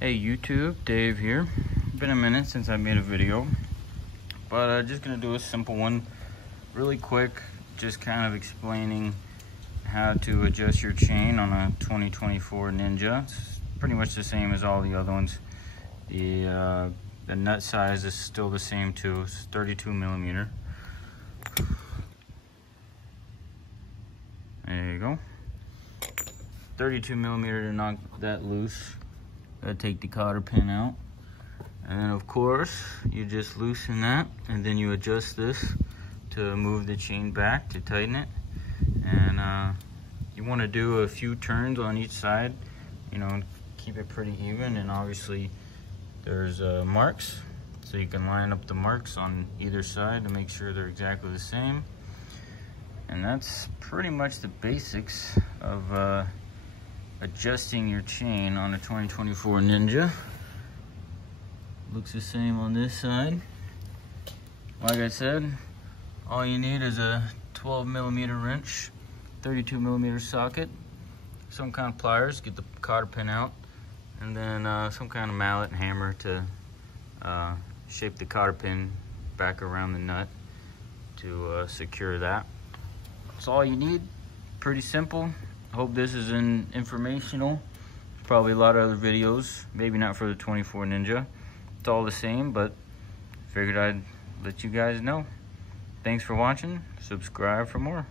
Hey YouTube, Dave here. Been a minute since I made a video, but just gonna do a simple one, really quick, just kind of explaining how to adjust your chain on a 2024 Ninja. It's pretty much the same as all the other ones. The nut size is still the same too. It's 32 millimeter. There you go. 32 millimeter to knock that loose. Take the cotter pin out, and then of course you just loosen that, and then you adjust this to move the chain back to tighten it. And you want to do a few turns on each side, you know, keep it pretty even. And obviously there's marks, so you can line up the marks on either side to make sure they're exactly the same. And that's pretty much the basics of adjusting your chain on a 2024 Ninja. Looks the same on this side. Like I said, all you need is a 12 millimeter wrench, 32 millimeter socket, some kind of pliers, get the cotter pin out, and then some kind of mallet and hammer to shape the cotter pin back around the nut to secure that. That's all you need. Pretty simple. Hope this is informational. Probably a lot of other videos, maybe not for the 24 Ninja. It's all the same, but figured I'd let you guys know. Thanks for watching. Subscribe for more.